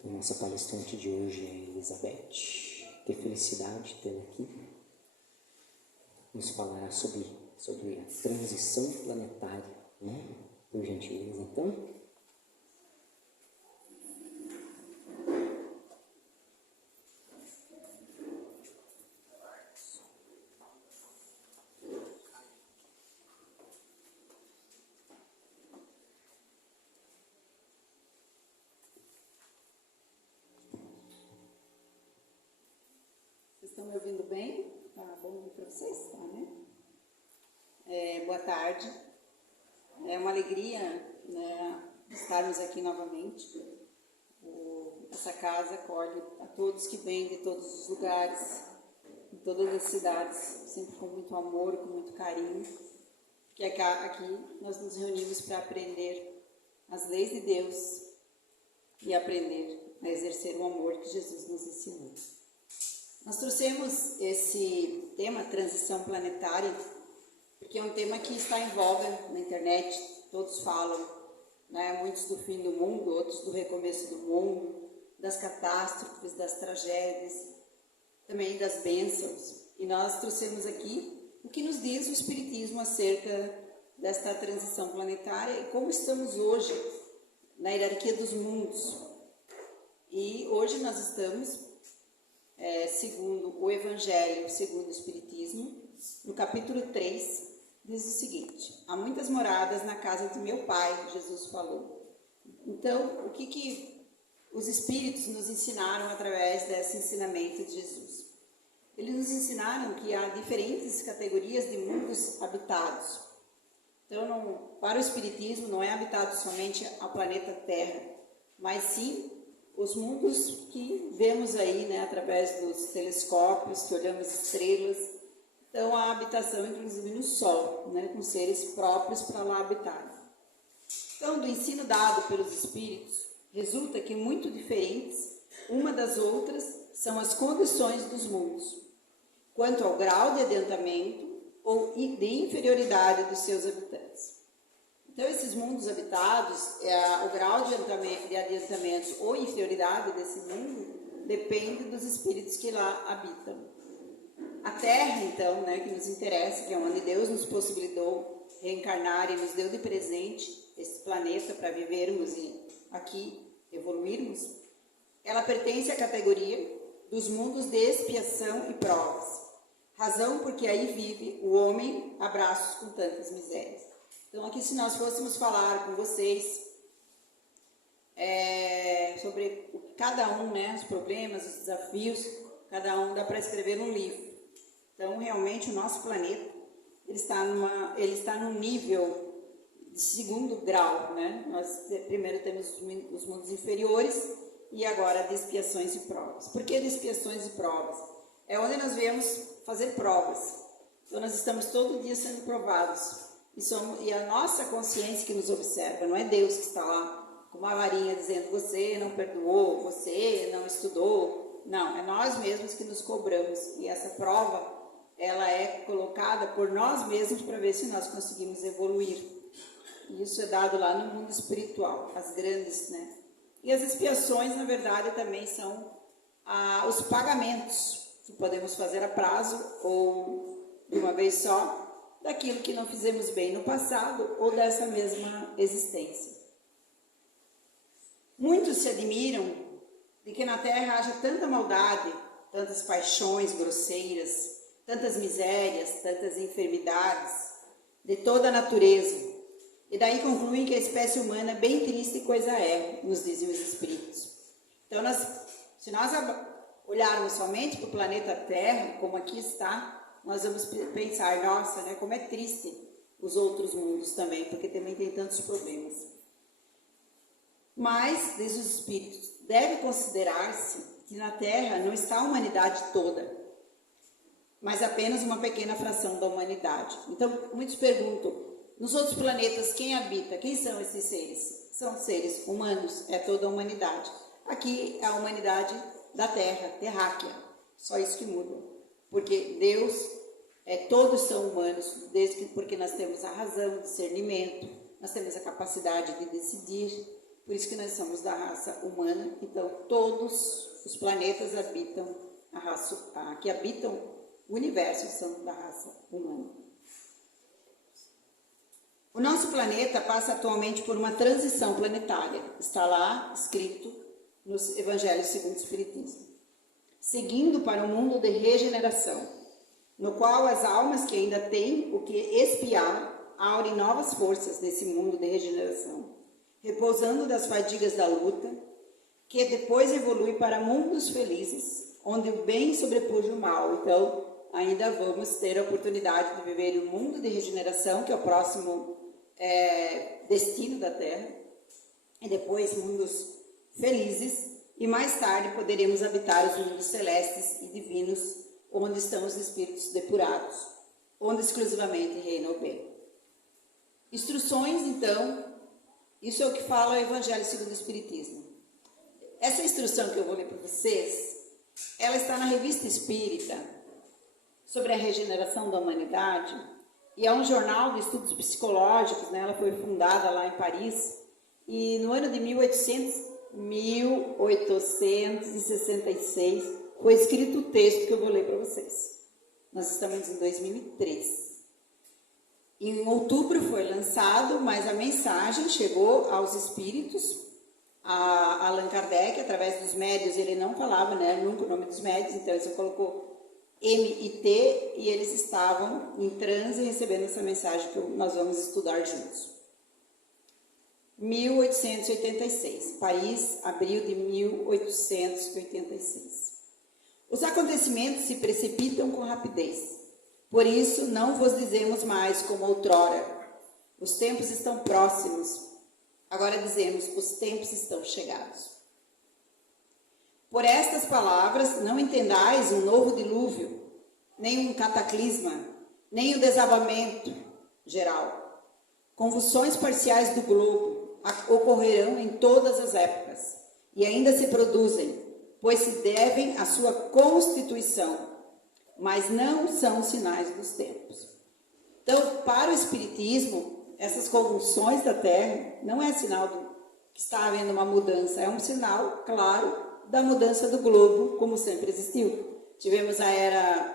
Então, nossa palestrante de hoje é Elizabeth. Que felicidade tê-la aqui. Nos falará sobre a transição planetária, né? Por gentileza, então. Vocês estão me ouvindo bem? Tá bom para vocês? Tá, né? Boa tarde. É uma alegria, né, estarmos aqui novamente. Essa casa acolhe a todos que vêm de todos os lugares, de todas as cidades, sempre com muito amor, com muito carinho. Porque aqui nós nos reunimos para aprender as leis de Deus e aprender a exercer o amor que Jesus nos ensinou. Nós trouxemos esse tema, transição planetária, porque é um tema que está em voga na internet, todos falam, né? Muitos do fim do mundo, outros do recomeço do mundo, das catástrofes, das tragédias, também das bênçãos. E nós trouxemos aqui o que nos diz o Espiritismo acerca desta transição planetária e como estamos hoje na hierarquia dos mundos. E hoje nós estamos, segundo o Evangelho, segundo o Espiritismo, no capítulo 3, diz o seguinte: há muitas moradas na casa de meu Pai, Jesus falou. Então, o que os Espíritos nos ensinaram através desse ensinamento de Jesus? Eles nos ensinaram que há diferentes categorias de mundos habitados. Então, para o Espiritismo, não é habitado somente o planeta Terra, mas sim os mundos que vemos aí, né, através dos telescópios, que olhamos estrelas. Então, a habitação, inclusive, no Sol, né, com seres próprios para lá habitar. Então, do ensino dado pelos Espíritos, resulta que muito diferentes, uma das outras, são as condições dos mundos, quanto ao grau de adiantamento ou de inferioridade dos seus habitantes. Então, esses mundos habitados, o grau de adiantamento ou inferioridade desse mundo depende dos espíritos que lá habitam. A Terra, então, né, que nos interessa, que é onde Deus nos possibilitou reencarnar e nos deu de presente esse planeta para vivermos e aqui evoluirmos, ela pertence à categoria dos mundos de expiação e provas. Razão porque aí vive o homem a braços com tantas misérias. Então, aqui, se nós fôssemos falar com vocês sobre cada um, né, os problemas, os desafios, cada um dá para escrever num livro. Então, realmente, o nosso planeta ele está num nível de segundo grau, né? Nós primeiro temos os mundos inferiores e agora de expiações e provas. Por que de expiações e provas? É onde nós viemos fazer provas. Então, nós estamos todo dia sendo provados. E a nossa consciência que nos observa, não é Deus que está lá com uma varinha dizendo você não perdoou, você não estudou. Não, é nós mesmos que nos cobramos. E essa prova, ela é colocada por nós mesmos para ver se nós conseguimos evoluir. E isso é dado lá no mundo espiritual, as grandes, né? E as expiações, na verdade, também são os pagamentos que podemos fazer a prazo ou de uma vez só, daquilo que não fizemos bem no passado ou dessa mesma existência. Muitos se admiram de que na Terra haja tanta maldade, tantas paixões grosseiras, tantas misérias, tantas enfermidades, de toda a natureza. E daí concluem que a espécie humana é bem triste e coisa é, nos dizem os Espíritos. Então, se nós olharmos somente para o planeta Terra, como aqui está, nós vamos pensar, nossa, né, como é triste os outros mundos também, porque também tem tantos problemas. Mas, diz os Espíritos, deve considerar-se que na Terra não está a humanidade toda, mas apenas uma pequena fração da humanidade. Então, muitos perguntam, nos outros planetas quem habita? Quem são esses seres? São seres humanos, é toda a humanidade. Aqui é a humanidade da Terra, terráquea, só isso que muda. Porque Deus, todos são humanos, porque nós temos a razão, o discernimento, nós temos a capacidade de decidir. Por isso que nós somos da raça humana. Então, todos os planetas habitam que habitam o universo são da raça humana. O nosso planeta passa atualmente por uma transição planetária. Está lá escrito nos Evangelhos segundo o Espiritismo. Seguindo para um mundo de regeneração, no qual as almas que ainda têm o que expiar aurem novas forças nesse mundo de regeneração, repousando das fadigas da luta, que depois evolui para mundos felizes, onde o bem sobrepuja o mal. Então, ainda vamos ter a oportunidade de viver o mundo de regeneração, que é o próximo destino da Terra, e depois mundos felizes, e mais tarde poderemos habitar os mundos celestes e divinos, onde estão os espíritos depurados, onde exclusivamente reina o bem. Instruções, então, isso é o que fala o Evangelho segundo o Espiritismo. Essa instrução que eu vou ler para vocês, ela está na Revista Espírita, sobre a regeneração da humanidade, e é um jornal de estudos psicológicos, né? Ela foi fundada lá em Paris, e no ano de 1866 foi escrito o texto que eu vou ler para vocês. Nós estamos em 2003. Em outubro foi lançado, mas a mensagem chegou aos espíritos. A Allan Kardec, através dos médios, ele não falava, né, nunca o nome dos médios, então ele só colocou MIT, e eles estavam em transe recebendo essa mensagem que nós vamos estudar juntos. 1886, Paris, abril de 1886. Os acontecimentos se precipitam com rapidez. Por isso, não vos dizemos mais como outrora. Os tempos estão próximos. Agora dizemos, os tempos estão chegados. Por estas palavras, não entendais um novo dilúvio, nem um cataclisma, nem o desabamento geral. Convulsões parciais do globo ocorrerão em todas as épocas, e ainda se produzem, pois se devem à sua constituição, mas não são sinais dos tempos. Então, para o Espiritismo, essas convulsões da Terra não é sinal que está havendo uma mudança, é um sinal, claro, da mudança do globo, como sempre existiu. Tivemos a era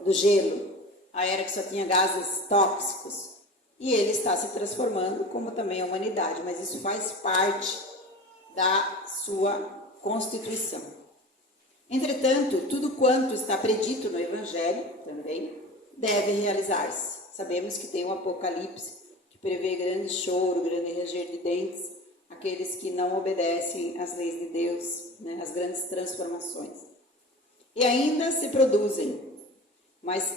do gelo, a era que só tinha gases tóxicos, e ele está se transformando, como também a humanidade, mas isso faz parte da sua constituição. Entretanto, tudo quanto está predito no Evangelho também deve realizar-se. Sabemos que tem um Apocalipse que prevê grande choro, grande ranger de dentes, aqueles que não obedecem às leis de Deus, né, as grandes transformações. E ainda se produzem, mas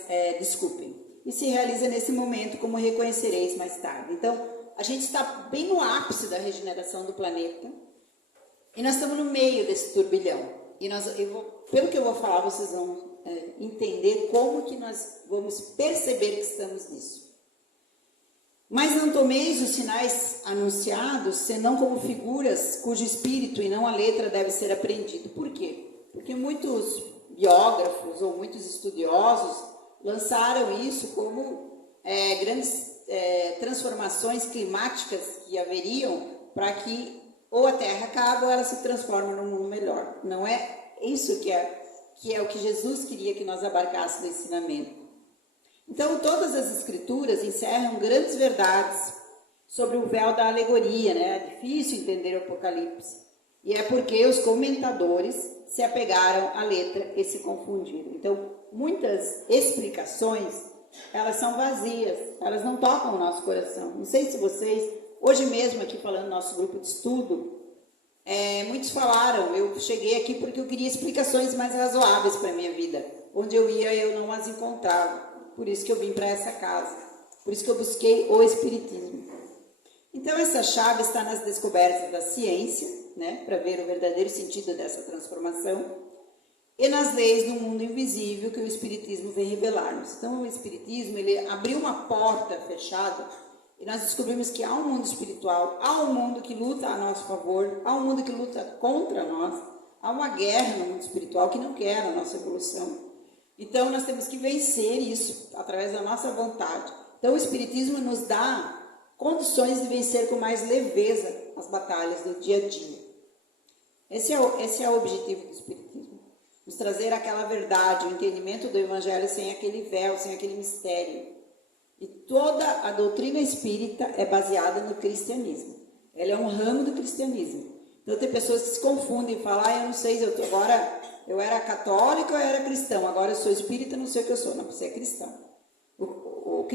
e se realiza nesse momento, como reconhecereis mais tarde. Então, a gente está bem no ápice da regeneração do planeta, e nós estamos no meio desse turbilhão. E pelo que eu vou falar, vocês vão entender como que nós vamos perceber que estamos nisso. Mas não tomeis os sinais anunciados, senão como figuras cujo espírito e não a letra deve ser aprendido. Por quê? Porque muitos biógrafos ou muitos estudiosos lançaram isso como grandes transformações climáticas que haveriam para que ou a Terra acaba ou ela se transforma num mundo melhor. Não é isso que é o que Jesus queria que nós abarcássemos no ensinamento. Então, todas as escrituras encerram grandes verdades sobre o véu da alegoria, né? É difícil entender o Apocalipse. E é porque os comentadores se apegaram à letra e se confundiram. Então, muitas explicações, elas são vazias, elas não tocam o nosso coração. Não sei se vocês, hoje mesmo aqui falando no nosso grupo de estudo, muitos falaram, eu cheguei aqui porque eu queria explicações mais razoáveis para a minha vida. Onde eu ia, eu não as encontrava. Por isso que eu vim para essa casa. Por isso que eu busquei o Espiritismo. Então, essa chave está nas descobertas da ciência, né, para ver o verdadeiro sentido dessa transformação, e nas leis do mundo invisível que o Espiritismo vem revelar-nos. Então, o Espiritismo, ele abriu uma porta fechada, e nós descobrimos que há um mundo espiritual, há um mundo que luta a nosso favor, há um mundo que luta contra nós, há uma guerra no mundo espiritual que não quer a nossa evolução. Então, nós temos que vencer isso através da nossa vontade. Então, o Espiritismo nos dá condições de vencer com mais leveza as batalhas do dia a dia. Esse é o objetivo do Espiritismo. Nos trazer aquela verdade, o entendimento do Evangelho sem aquele véu, sem aquele mistério. E toda a doutrina espírita é baseada no cristianismo. Ela é um ramo do cristianismo. Então tem pessoas que se confundem e falam, eu não sei, agora eu era católico ou eu era cristão, agora eu sou espírita, não sei o que eu sou. Não, você é cristão. O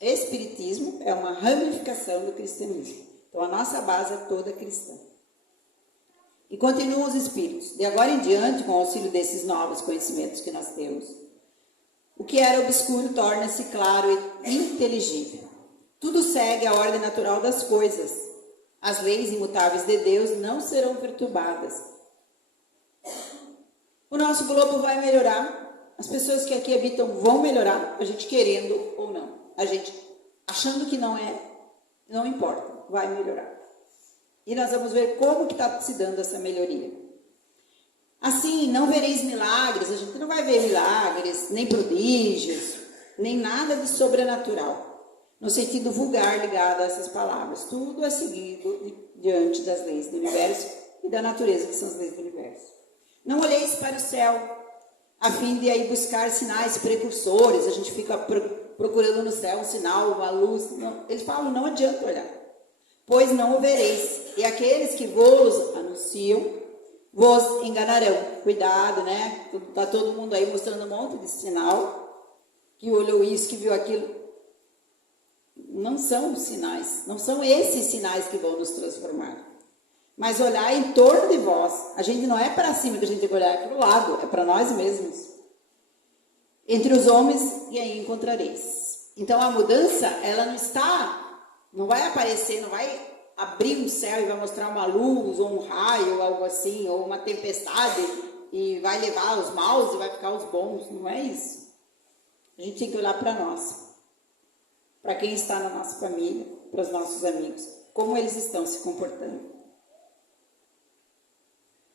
Espiritismo é uma ramificação do cristianismo. Então a nossa base é toda cristã. E continuam os espíritos. De agora em diante, com o auxílio desses novos conhecimentos que nós temos, o que era obscuro torna-se claro e inteligível. Tudo segue a ordem natural das coisas. As leis imutáveis de Deus não serão perturbadas. O nosso globo vai melhorar. As pessoas que aqui habitam vão melhorar, a gente querendo ou não. A gente achando que não importa, vai melhorar. E nós vamos ver como que está se dando essa melhoria. Assim, não vereis milagres, a gente não vai ver milagres, nem prodígios, nem nada de sobrenatural. No sentido vulgar ligado a essas palavras. Tudo é seguido diante das leis do universo e da natureza, que são as leis do universo. Não olheis para o céu, a fim de aí buscar sinais precursores. A gente fica procurando no céu um sinal, uma luz. Não, eles falam, não adianta olhar, pois não o vereis. E aqueles que vos anunciam, vos enganarão. Cuidado, né? Está todo mundo aí mostrando um monte de sinal, que olhou isso, que viu aquilo. Não são sinais, não são esses sinais que vão nos transformar. Mas olhar em torno de vós. A gente não é para cima que a gente tem que olhar, é para o lado, é para nós mesmos. Entre os homens, e aí encontrareis. Então a mudança, ela não vai aparecer, não vai abrir um céu e vai mostrar uma luz, ou um raio, ou algo assim, ou uma tempestade, e vai levar os maus e vai ficar os bons. Não é isso. A gente tem que olhar para nós. Para quem está na nossa família, para os nossos amigos, como eles estão se comportando.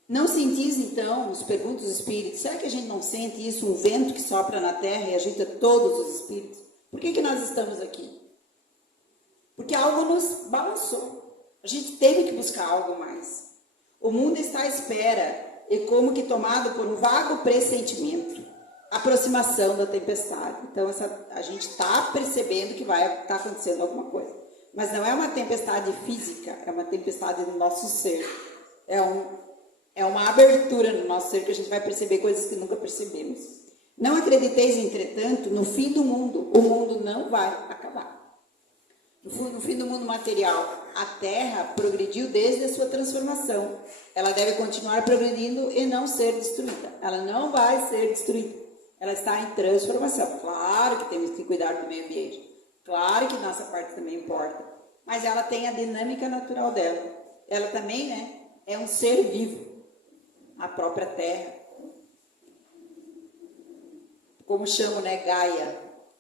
Não sentis, então, nos pergunta os espíritos, será que a gente não sente isso, um vento que sopra na terra e agita todos os espíritos? Por que nós estamos aqui? Porque algo nos balançou. A gente teve que buscar algo mais. O mundo está à espera, e como que tomado por um vago pressentimento, aproximação da tempestade. Então, a gente está percebendo que vai estar acontecendo alguma coisa. Mas não é uma tempestade física, é uma tempestade do nosso ser. É uma abertura no nosso ser que a gente vai perceber coisas que nunca percebemos. Não acrediteis, entretanto, no fim do mundo. O mundo não vai acabar. No fim do mundo material, a Terra progrediu desde a sua transformação. Ela deve continuar progredindo e não ser destruída. Ela não vai ser destruída. Ela está em transformação. Claro que temos que cuidar do meio ambiente. Claro que nossa parte também importa. Mas ela tem a dinâmica natural dela. Ela também, né, é um ser vivo. A própria Terra. Como chamo, né, Gaia.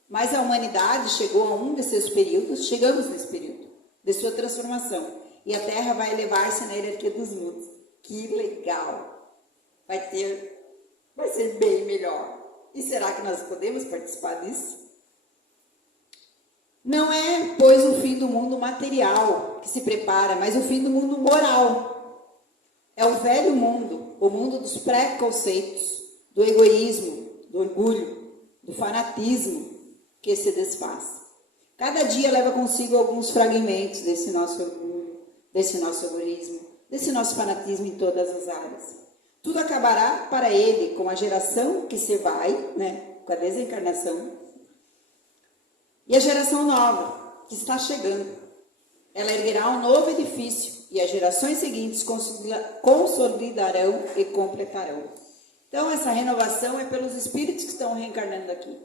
Mas a humanidade chegou a um de seus períodos, chegamos nesse período, de sua transformação. E a Terra vai elevar-se na hierarquia dos mundos. Que legal! Vai ser bem melhor. E será que nós podemos participar disso? Não é, pois, o fim do mundo material que se prepara, mas o fim do mundo moral. É o velho mundo, o mundo dos preconceitos, do egoísmo, do orgulho, do fanatismo que se desfaz. Cada dia leva consigo alguns fragmentos desse nosso orgulho, desse nosso egoísmo, desse nosso fanatismo em todas as áreas. Tudo acabará para ele com a geração que se vai, né, com a desencarnação, e a geração nova que está chegando. Ela erguerá um novo edifício e as gerações seguintes consolidarão e completarão. Então, essa renovação é pelos espíritos que estão reencarnando aqui.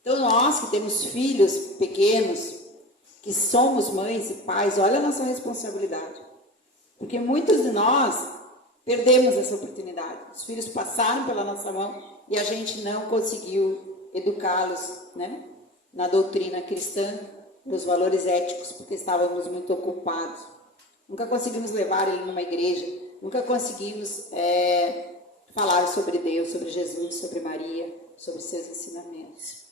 Então, nós que temos filhos pequenos, que somos mães e pais, olha a nossa responsabilidade. Porque muitos de nós perdemos essa oportunidade. Os filhos passaram pela nossa mão e a gente não conseguiu educá-los, né, na doutrina cristã, nos valores éticos, porque estávamos muito ocupados. Nunca conseguimos levar ele numa igreja, nunca conseguimos falar sobre Deus, sobre Jesus, sobre Maria, sobre seus ensinamentos.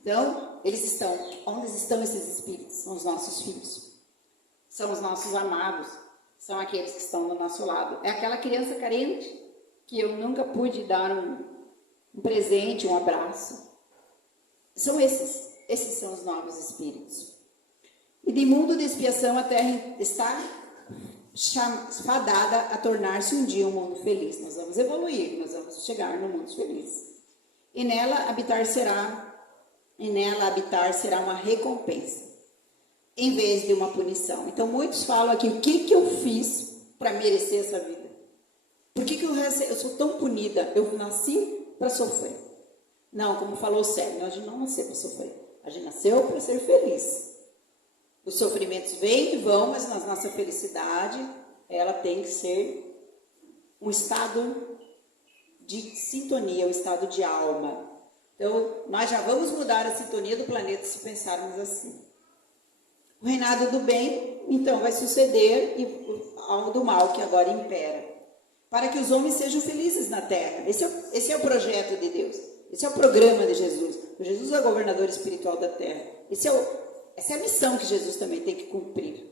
Então, eles estão, onde estão esses espíritos? São os nossos filhos. são os nossos amados, são aqueles que estão do nosso lado. É aquela criança carente que eu nunca pude dar um presente, um abraço. São esses são os novos espíritos. E de mundo de expiação a terra está fadada a tornar-se um dia um mundo feliz. Nós vamos evoluir, nós vamos chegar no mundo feliz. E nela habitar será uma recompensa, em vez de uma punição. Então muitos falam aqui, o que eu fiz para merecer essa vida? Por que eu sou tão punida? Eu nasci para sofrer. Não, como falou o Sérgio, a gente não nasceu para sofrer. A gente nasceu para ser feliz. Os sofrimentos vêm e vão, mas na nossa felicidade, ela tem que ser um estado de sintonia, um estado de alma. Então, nós já vamos mudar a sintonia do planeta se pensarmos assim. O reinado do bem, então, vai suceder ao do mal que agora impera, para que os homens sejam felizes na terra. Esse é o projeto de Deus. Esse é o programa de Jesus. O Jesus é o governador espiritual da terra. Essa é a missão que Jesus também tem que cumprir.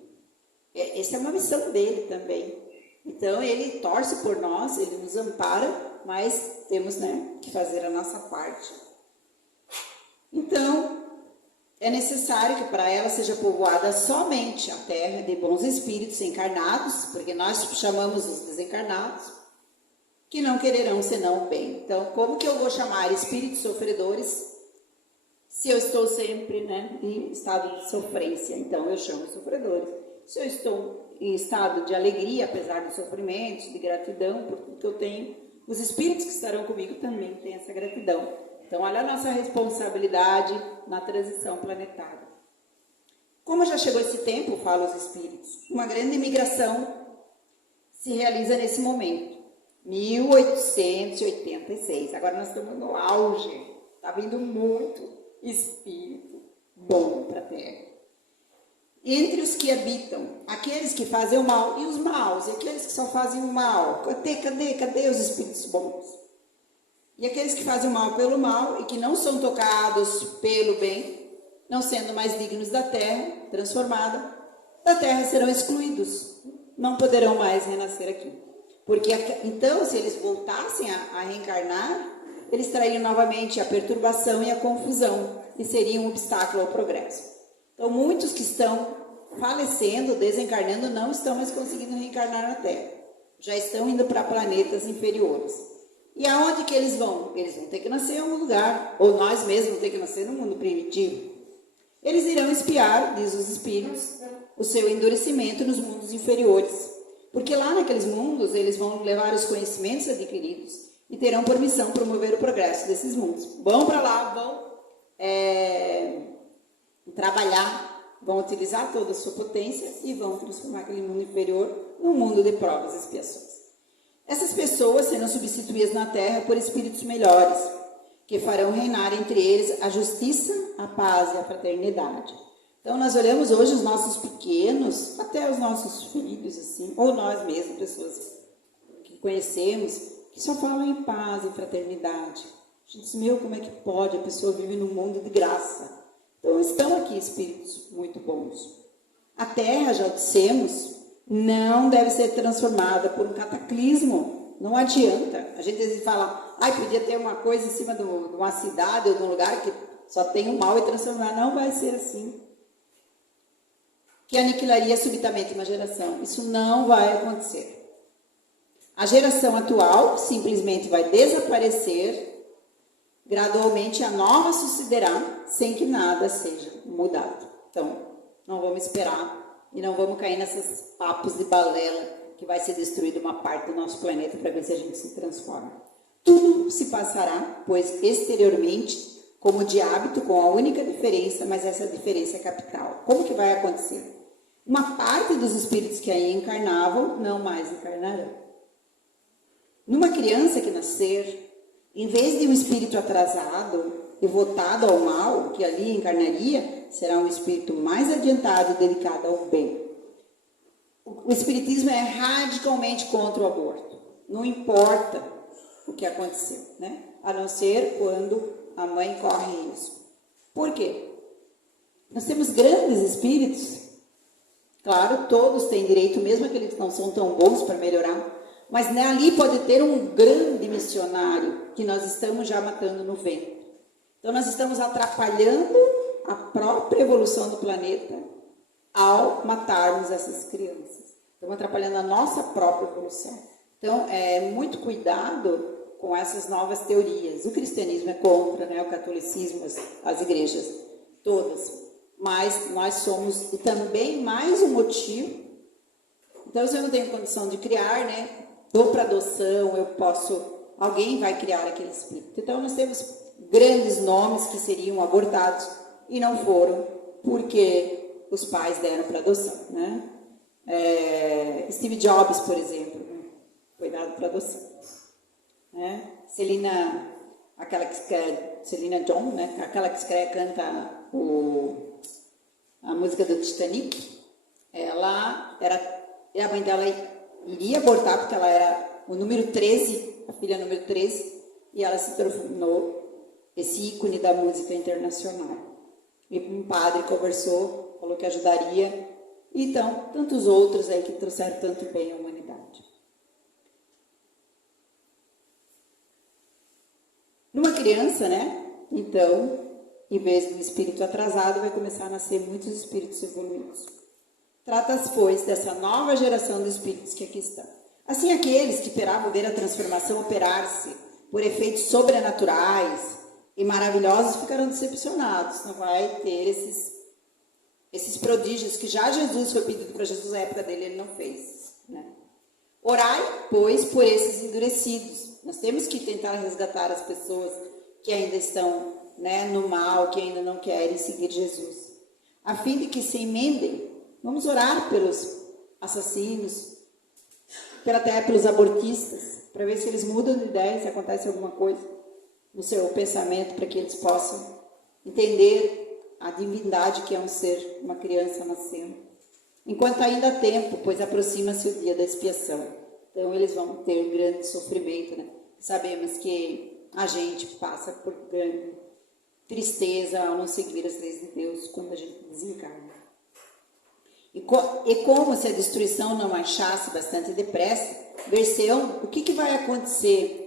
Essa é uma missão dele também. Então, ele torce por nós, ele nos ampara, mas temos, que fazer a nossa parte. Então, é necessário que para ela seja povoada somente a terra de bons espíritos encarnados, porque nós chamamos os desencarnados, que não quererão senão o bem. Então, como que eu vou chamar espíritos sofredores se eu estou sempre em estado de sofrência? Então, eu chamo sofredores. Se eu estou em estado de alegria, apesar dos sofrimentos, de gratidão por tudo que eu tenho, os espíritos que estarão comigo também têm essa gratidão. Então, olha a nossa responsabilidade na transição planetária. Como já chegou esse tempo, falam os espíritos, uma grande migração se realiza nesse momento. 1886. Agora nós estamos no auge. Está vindo muito espírito bom para a Terra. Entre os que habitam, aqueles que fazem o mal e os maus, e aqueles que só fazem o mal. Cadê os espíritos bons? E aqueles que fazem o mal pelo mal e que não são tocados pelo bem, não sendo mais dignos da terra, transformada, da terra serão excluídos. Não poderão mais renascer aqui. Porque, então, se eles voltassem a reencarnar, eles trariam novamente a perturbação e a confusão, e seriam um obstáculo ao progresso. Então, muitos que estão falecendo, desencarnando, não estão mais conseguindo reencarnar na Terra. Já estão indo para planetas inferiores. E aonde que eles vão? Eles vão ter que nascer em algum lugar, ou nós mesmos vamos ter que nascer no mundo primitivo. Eles irão espiar, diz os espíritos, o seu endurecimento nos mundos inferiores. Porque lá naqueles mundos, eles vão levar os conhecimentos adquiridos e terão por missão promover o progresso desses mundos. Vão para lá, vão trabalhar, vão utilizar toda a sua potência e vão transformar aquele mundo inferior num mundo de provas e expiações. Essas pessoas serão substituídas na Terra por espíritos melhores, que farão reinar entre eles a justiça, a paz e a fraternidade. Então, nós olhamos hoje os nossos pequenos, até os nossos filhos, assim, ou nós mesmos, pessoas que conhecemos, que só falam em paz e fraternidade. A gente diz, como é que pode? A pessoa vive num mundo de graça. Então, estão aqui espíritos muito bons. A Terra, já dissemos, não deve ser transformada por um cataclismo. Não adianta. A gente às vezes fala, podia ter uma coisa em cima de uma cidade ou de um lugar que só tem o mal e transformar. Não vai ser assim. Que aniquilaria subitamente uma geração. Isso não vai acontecer. A geração atual simplesmente vai desaparecer, gradualmente a nova sucederá, sem que nada seja mudado. Então, não vamos esperar e não vamos cair nesses papos de balela que vai ser destruída uma parte do nosso planeta para ver se a gente se transforma. Tudo se passará, pois exteriormente, como de hábito, com a única diferença, mas essa diferença é capital. Como que vai acontecer? Uma parte dos espíritos que aí encarnavam não mais encarnarão. Numa criança que nascer, em vez de um espírito atrasado e votado ao mal, que ali encarnaria, será um espírito mais adiantado e dedicado ao bem. O espiritismo é radicalmente contra o aborto. Não importa o que aconteceu, a não ser quando a mãe corre isso. Por quê? Nós temos grandes espíritos Claro, todos têm direito, mesmo aqueles que não são tão bons para melhorar. Mas né, ali pode ter um grande missionário que nós estamos já matando no vento. Então, nós estamos atrapalhando a própria evolução do planeta ao matarmos essas crianças. Estamos atrapalhando a nossa própria evolução. Então, muito cuidado com essas novas teorias. O cristianismo é contra, né, o catolicismo, as igrejas, todas. Mas nós somos, e também mais um motivo. Então, se eu não tenho condição de criar, né, dou para adoção, eu posso, alguém vai criar aquele espírito. Então, nós temos grandes nomes que seriam abortados e não foram, porque os pais deram para adoção, né? Steve Jobs, por exemplo, foi dado para adoção, né? Celina John, né? Aquela que canta a música do Titanic, a mãe dela iria abortar porque ela era o número 13, a filha número 13, e ela se tornou esse ícone da música internacional. E um padre conversou, falou que ajudaria. Então, tantos outros aí que trouxeram tanto bem à humanidade. Numa criança, né? Então, em vez do espírito atrasado, vai começar a nascer muitos espíritos evoluídos. Trata-se, pois, dessa nova geração de espíritos que aqui estão. Assim, aqueles que esperavam ver a transformação operar-se por efeitos sobrenaturais e maravilhosos ficarão decepcionados. Não vai ter esses prodígios que já Jesus foi pedido para Jesus na época dele, ele não fez, né? Orai, pois, por esses endurecidos. Nós temos que tentar resgatar as pessoas que ainda estão, né, no mal, que ainda não querem seguir Jesus, a fim de que se emendem. Vamos orar pelos assassinos, até pelos abortistas, para ver se eles mudam de ideia, se acontece alguma coisa no seu pensamento, para que eles possam entender a divindade que é um ser, uma criança nascendo. Enquanto ainda há tempo, pois aproxima-se o dia da expiação. Então eles vão ter grande sofrimento, né? Sabemos que a gente passa por grande tristeza ao não seguir as leis de Deus quando a gente desencarna. E como se a destruição não achasse bastante depressa, ver-se-ão o que vai acontecer.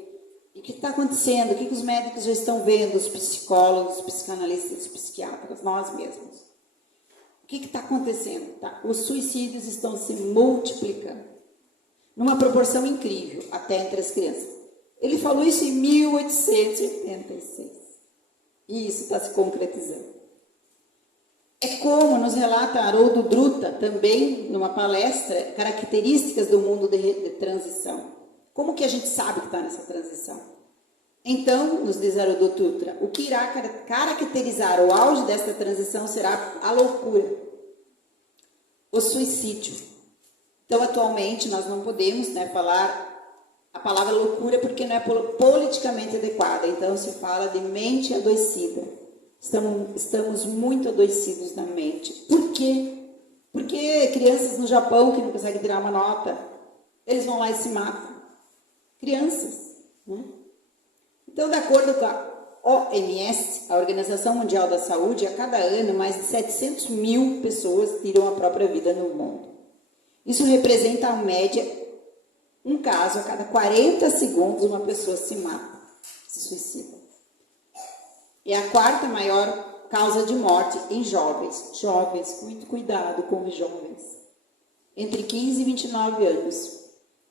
E o que está acontecendo? O que os médicos já estão vendo, os psicólogos, os psicanalistas, os psiquiatras, nós mesmos? O que está acontecendo? Os suicídios estão se multiplicando, numa proporção incrível, até entre as crianças. Ele falou isso em 1886. E isso está se concretizando. É como nos relata Haroldo Druta, também numa palestra, características do mundo de transição. Como que a gente sabe que está nessa transição? Então, nos diz Haroldo Dutra, o que irá caracterizar o auge dessa transição será a loucura, o suicídio. Então, atualmente, nós não podemos, né, falar a palavra loucura porque não é politicamente adequada. Então, se fala de mente adoecida. Estamos muito adoecidos na mente. Por quê? Porque crianças no Japão que não conseguem tirar uma nota, eles vão lá e se matam. Crianças, né? Então, de acordo com a OMS, a Organização Mundial da Saúde, a cada ano mais de 700 mil pessoas tiram a própria vida no mundo. Isso representa, a média, um caso a cada 40 segundos uma pessoa se mata, se suicida. É a quarta maior causa de morte em jovens. Jovens, muito cuidado com os jovens. Entre 15 e 29 anos.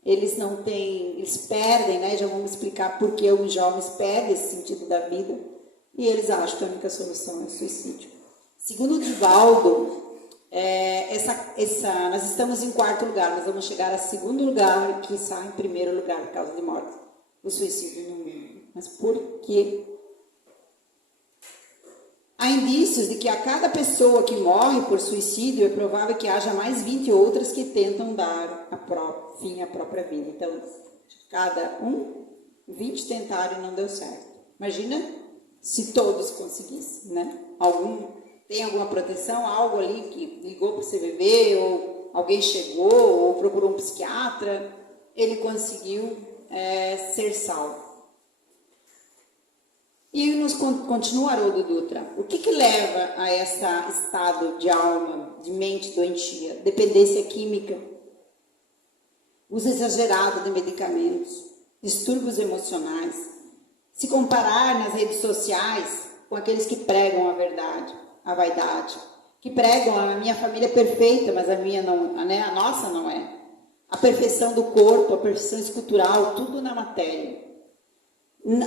Eles perdem, né? Já vamos explicar por que os jovens perdem esse sentido da vida. E eles acham que a única solução é o suicídio. Segundo o Divaldo, nós estamos em quarto lugar, nós vamos chegar a segundo lugar, que está em primeiro lugar, por causa de morte. O suicídio no mundo. Mas por quê? Há indícios de que a cada pessoa que morre por suicídio é provável que haja mais 20 outras que tentam dar fim à própria vida. Então, cada 20 tentaram e não deu certo. Imagina se todos conseguissem, né? Tem alguma proteção, algo ali que ligou para o CVV, ou alguém chegou, ou procurou um psiquiatra, ele conseguiu ser salvo. E continua Haroldo Dutra. O que leva a esse estado de alma, de mente doentia? Dependência química, uso exagerado de medicamentos, distúrbios emocionais, se comparar nas redes sociais com aqueles que pregam a verdade, a vaidade, que pregam a minha família é perfeita, mas a minha não, né? A nossa não é. A perfeição do corpo, a perfeição escultural, tudo na matéria.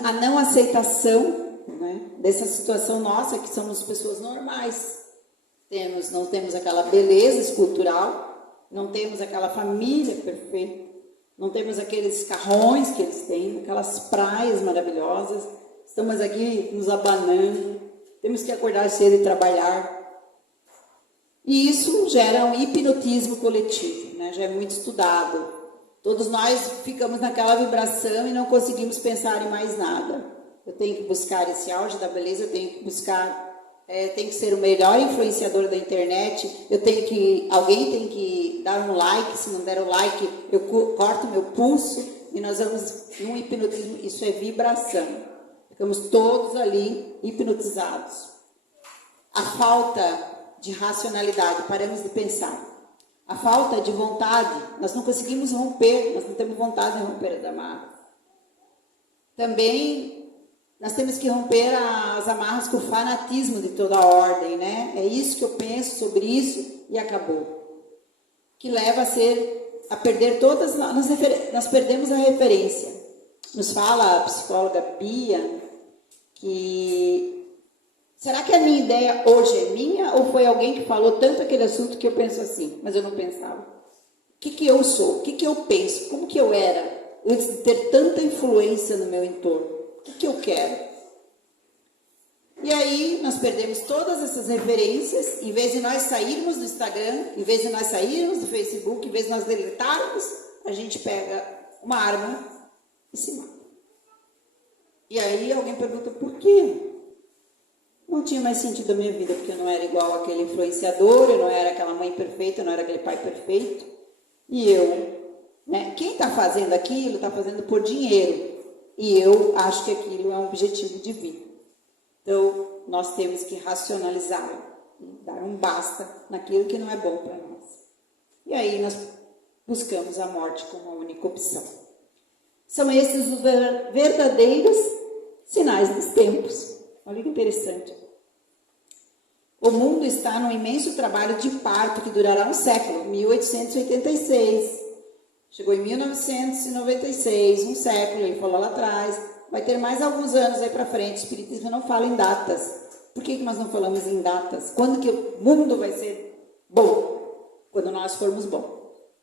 A não aceitação, né, dessa situação nossa, que somos pessoas normais. Não temos aquela beleza escultural, não temos aquela família perfeita, não temos aqueles carrões que eles têm, aquelas praias maravilhosas. Estamos aqui nos abanando, temos que acordar cedo e trabalhar. E isso gera um hipnotismo coletivo, né? Já é muito estudado. Todos nós ficamos naquela vibração e não conseguimos pensar em mais nada. Eu tenho que buscar esse auge da beleza, eu tenho que buscar, tenho que ser o melhor influenciador da internet, alguém tem que dar um like, se não der o like, eu corto meu pulso e nós vamos num hipnotismo, isso é vibração. Ficamos todos ali hipnotizados. A falta de racionalidade, paramos de pensar. A falta de vontade, nós não conseguimos romper, nós não temos vontade de romper as amarras. Também, nós temos que romper as amarras com o fanatismo de toda a ordem, né? É isso que eu penso sobre isso e acabou. Que leva a perder todas, nós perdemos a referência. Nos fala a psicóloga Bia que... Será que a minha ideia hoje é minha ou foi alguém que falou tanto aquele assunto que eu penso assim, mas eu não pensava? O que eu sou? O que eu penso? Como que eu era antes de ter tanta influência no meu entorno? O que eu quero? E aí nós perdemos todas essas referências, em vez de nós sairmos do Instagram, em vez de nós sairmos do Facebook, em vez de nós deletarmos, a gente pega uma arma e se mata. E aí alguém pergunta, por quê? Não tinha mais sentido a minha vida, porque eu não era igual àquele influenciador, eu não era aquela mãe perfeita, eu não era aquele pai perfeito. E eu, né? Quem está fazendo aquilo, está fazendo por dinheiro. E eu acho que aquilo é um objetivo de vida. Então, nós temos que racionalizar, dar um basta naquilo que não é bom para nós. E aí nós buscamos a morte como a única opção. São esses os verdadeiros sinais dos tempos. Olha que interessante. O mundo está num imenso trabalho de parto que durará um século, 1886. Chegou em 1996, um século, ele falou lá atrás. Vai ter mais alguns anos aí para frente. O Espiritismo não fala em datas. Por que nós não falamos em datas? Quando que o mundo vai ser bom? Quando nós formos bons.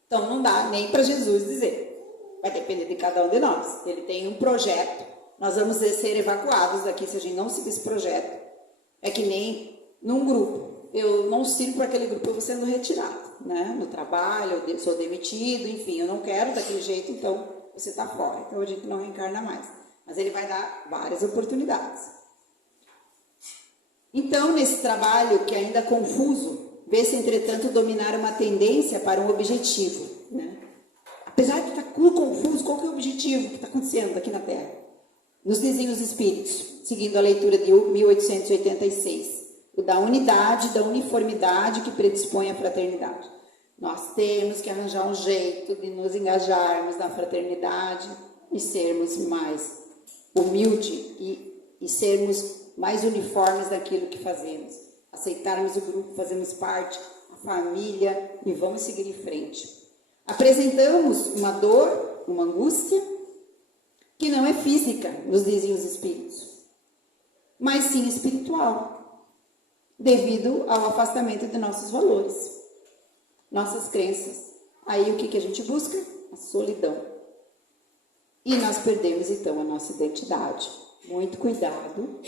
Então não dá nem para Jesus dizer. Vai depender de cada um de nós. Ele tem um projeto. Nós vamos ser evacuados daqui se a gente não seguir esse projeto. É que nem num grupo. Eu não sirvo para aquele grupo, eu vou sendo retirado, né? No trabalho, eu sou demitido, enfim, eu não quero daquele jeito, então você está fora. Então a gente não reencarna mais. Mas ele vai dar várias oportunidades. Então, nesse trabalho que ainda é confuso, vê-se, entretanto, dominar uma tendência para um objetivo, né? Apesar de estar confuso, qual que é o objetivo que está acontecendo aqui na Terra? Nos dizem os Espíritos, seguindo a leitura de 1886, o da unidade, da uniformidade que predispõe à fraternidade. Nós temos que arranjar um jeito de nos engajarmos na fraternidade e sermos mais humildes e sermos mais uniformes daquilo que fazemos. Aceitarmos o grupo, fazemos parte, a família e vamos seguir em frente. Apresentamos uma dor, uma angústia, que não é física, nos dizem os Espíritos, mas sim espiritual, devido ao afastamento de nossos valores, nossas crenças. Aí o que a gente busca? A solidão. E nós perdemos então a nossa identidade. Muito cuidado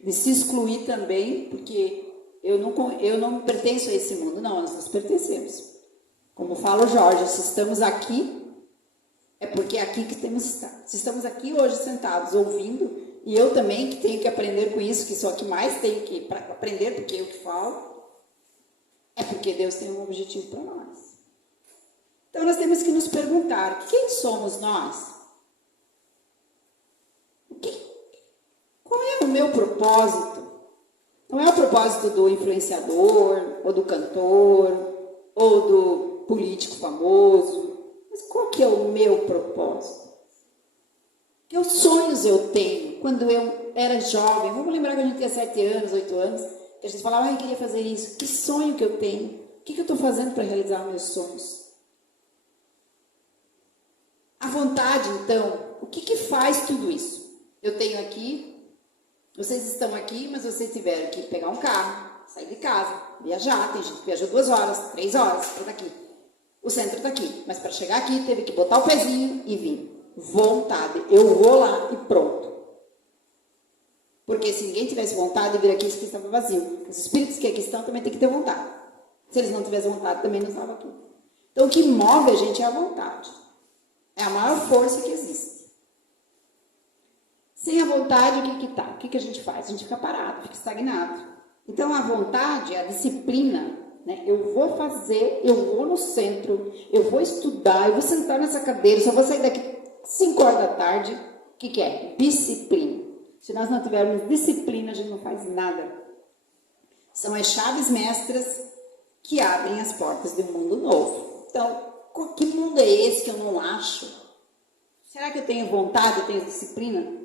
de se excluir também, porque eu não pertenço a esse mundo. Não, nós pertencemos. Como fala o Jorge, se estamos aqui, é porque é aqui que temos que estar. Se estamos aqui hoje sentados ouvindo, e eu também que tenho que aprender com isso, que sou a que mais tenho que aprender, porque eu que falo, é porque Deus tem um objetivo para nós. Então nós temos que nos perguntar, quem somos nós? Qual meu propósito não é o propósito do influenciador, ou do cantor, ou do político famoso. Mas qual que é o meu propósito? Que sonhos eu tenho quando eu era jovem? Vamos lembrar que a gente tinha 7 anos, 8 anos, que a gente falava, eu queria fazer isso. Que sonho que eu tenho? O que eu estou fazendo para realizar meus sonhos? A vontade, então, o que faz tudo isso? Eu tenho aqui, vocês estão aqui, mas vocês tiveram que pegar um carro, sair de casa, viajar. Tem gente que viajou 2 horas, 3 horas para daqui. O centro está aqui, mas para chegar aqui teve que botar o pezinho e vir. Vontade, eu vou lá e pronto. Porque se ninguém tivesse vontade de vir aqui, isso aqui estava vazio. Os espíritos que aqui estão também têm que ter vontade. Se eles não tivessem vontade, também não estavam aqui. Então, o que move a gente é a vontade. É a maior força que existe. Sem a vontade, o que está? O que a gente faz? A gente fica parado, fica estagnado. Então, a vontade, a disciplina, né? Eu vou fazer, eu vou no centro, eu vou estudar, eu vou sentar nessa cadeira, só vou sair daqui 5 horas da tarde. O que é? Disciplina. Se nós não tivermos disciplina, a gente não faz nada. São as chaves mestras que abrem as portas de um mundo novo. Então, que mundo é esse que eu não acho? Será que eu tenho vontade, eu tenho disciplina?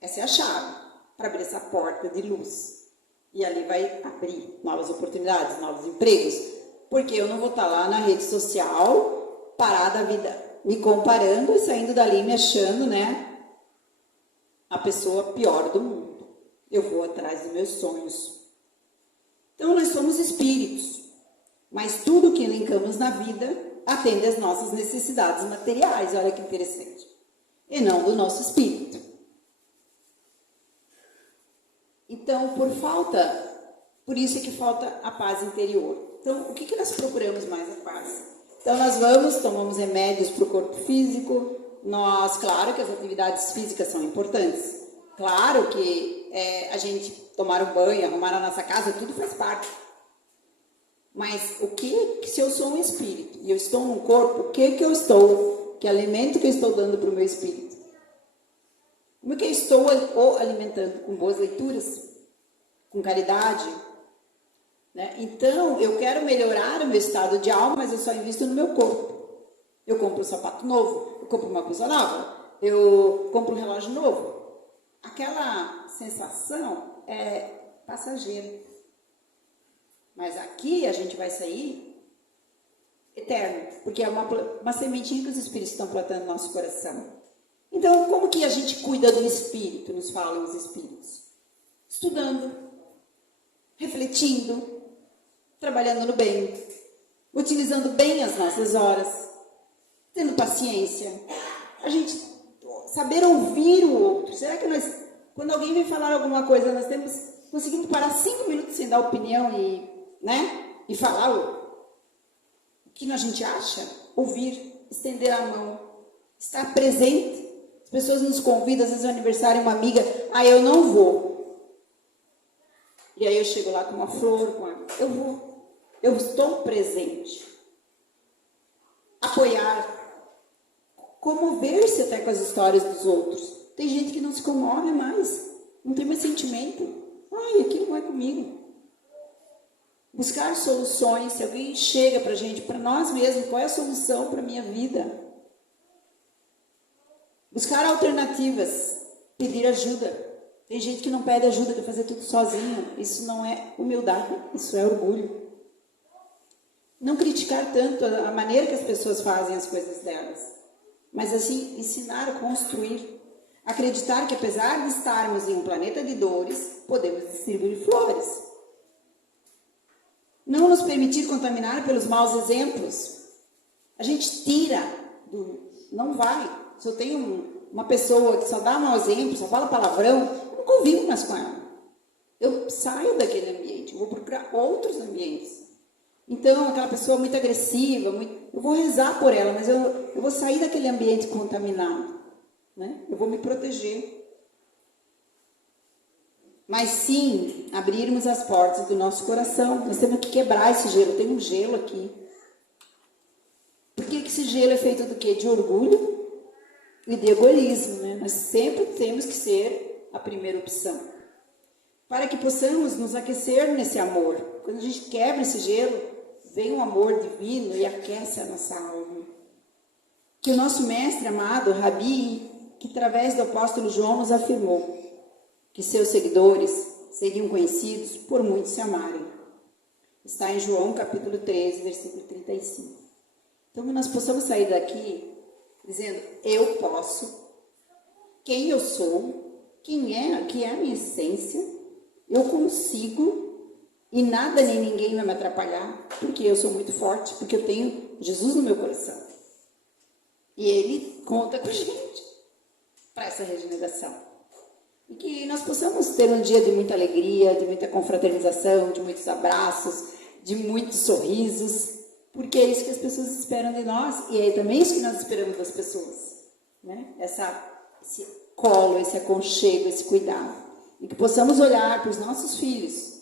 Essa é a chave para abrir essa porta de luz. E ali vai abrir novas oportunidades, novos empregos. Porque eu não vou estar lá na rede social, parada a vida, me comparando e saindo dali me achando, né, a pessoa pior do mundo. Eu vou atrás dos meus sonhos. Então, nós somos espíritos. Mas tudo que elencamos na vida atende às nossas necessidades materiais. Olha que interessante. E não do nosso espírito. Então, por isso é que falta a paz interior. Então, o que nós procuramos mais? A paz. Então, nós tomamos remédios para o corpo físico. Claro que as atividades físicas são importantes. Claro que a gente tomar um banho, arrumar a nossa casa, tudo faz parte. Mas se eu sou um espírito e eu estou num corpo, o que eu estou? Que alimento que eu estou dando para o meu espírito? Como é que eu estou o alimentando? Com boas leituras? Com caridade? Né? Então, eu quero melhorar o meu estado de alma, mas eu só invisto no meu corpo. Eu compro um sapato novo, eu compro uma blusa nova, eu compro um relógio novo. Aquela sensação é passageira. Mas aqui a gente vai sair eterno, porque é uma sementinha que os espíritos estão plantando no nosso coração. Então, como que a gente cuida do espírito, nos falam os espíritos? Estudando, refletindo, trabalhando no bem, utilizando bem as nossas horas, tendo paciência, a gente saber ouvir o outro. Será que nós, quando alguém vem falar alguma coisa, nós conseguimos parar 5 minutos sem dar opinião e falar o que a gente acha? Ouvir, estender a mão, estar presente. As pessoas nos convidam, às vezes é aniversário, uma amiga, eu não vou. E aí eu chego lá com uma flor, eu vou, eu estou presente. Apoiar, comover-se até com as histórias dos outros. Tem gente que não se comove mais, não tem mais sentimento. Aquilo não é comigo. Buscar soluções, se alguém chega para a gente, para nós mesmos, qual é a solução para a minha vida? Buscar alternativas, pedir ajuda. Tem gente que não pede ajuda, quer fazer tudo sozinho. Isso não é humildade, isso é orgulho. Não criticar tanto a maneira que as pessoas fazem as coisas delas, mas assim, ensinar a construir. Acreditar que apesar de estarmos em um planeta de dores, podemos distribuir flores. Não nos permitir contaminar pelos maus exemplos. A gente tira não vai. Se eu tenho uma pessoa que só dá mau exemplo, só fala palavrão, eu não convivo mais com ela. Eu saio daquele ambiente, eu vou procurar outros ambientes. Então, aquela pessoa muito agressiva, eu vou rezar por ela, mas eu vou sair daquele ambiente contaminado. Né? Eu vou me proteger. Mas sim, abrirmos as portas do nosso coração. Nós temos que quebrar esse gelo. Tem um gelo aqui. Por que esse gelo é feito do quê? De orgulho e de egoísmo. Né? Nós sempre temos que ser a primeira opção. para que possamos nos aquecer nesse amor. Quando a gente quebra esse gelo, vem o amor divino e aquece a nossa alma. Que o nosso mestre amado, Rabi, que através do apóstolo João nos afirmou que seus seguidores seriam conhecidos por muitos se amarem. Está em João capítulo 13, versículo 35. Então, que nós possamos sair daqui dizendo, eu posso, quem eu sou, que é a minha essência, eu consigo e nada nem ninguém vai me atrapalhar, porque eu sou muito forte, porque eu tenho Jesus no meu coração. E Ele conta com a gente para essa regeneração. E que nós possamos ter um dia de muita alegria, de muita confraternização, de muitos abraços, de muitos sorrisos, porque é isso que as pessoas esperam de nós e é também isso que nós esperamos das pessoas, né? Esse colo, esse aconchego, esse cuidado. E que possamos olhar para os nossos filhos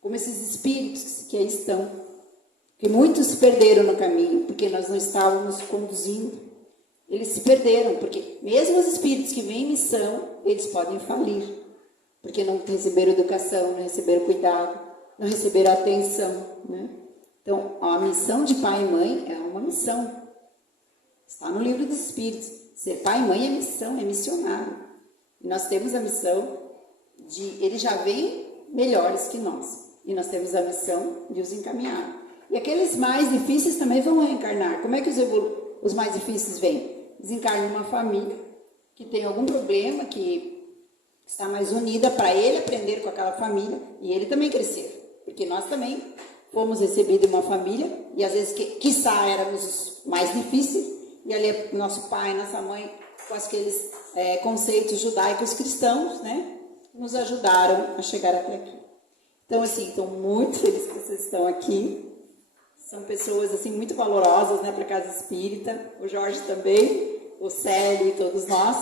como esses espíritos que aí estão, que muitos se perderam no caminho, porque nós não estávamos conduzindo. Eles se perderam, porque mesmo os espíritos que vêm em missão, eles podem falir, porque não receberam educação, não receberam cuidado, não receberam atenção, né? Então, a missão de pai e mãe é uma missão. Está no livro dos Espíritos. Ser pai e mãe é missão, é missionário. E nós temos a missão de... Eles já vêm melhores que nós. E nós temos a missão de os encaminhar. E aqueles mais difíceis também vão reencarnar. Como é que os mais difíceis vêm? Desencarnam uma família que tem algum problema, que está mais unida para ele aprender com aquela família e ele também crescer. Porque nós também fomos recebidos em uma família e às vezes, quiçá, éramos os mais difíceis e ali nosso pai, nossa mãe, com aqueles conceitos judaicos cristãos, né, nos ajudaram a chegar até aqui. Então, assim, estou muito feliz que vocês estão aqui. São pessoas, assim, muito valorosas, né, para a Casa Espírita. O Jorge também, o Célio e todos nós.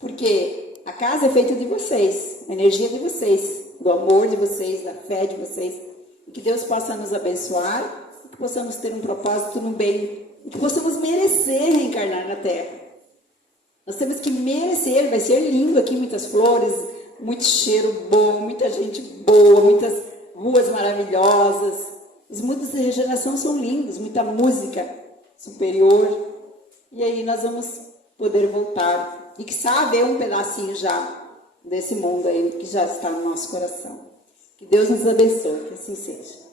Porque a casa é feita de vocês, a energia de vocês, do amor de vocês, da fé de vocês. E que Deus possa nos abençoar, e que possamos ter um propósito no bem, e que possamos merecer reencarnar na Terra. Nós temos que merecer, vai ser lindo aqui, muitas flores, muito cheiro bom, muita gente boa, muitas ruas maravilhosas. Os mundos de regeneração são lindos, muita música superior. E aí nós vamos poder voltar. E que sabe um pedacinho já desse mundo aí que já está no nosso coração. Que Deus nos abençoe, que assim seja.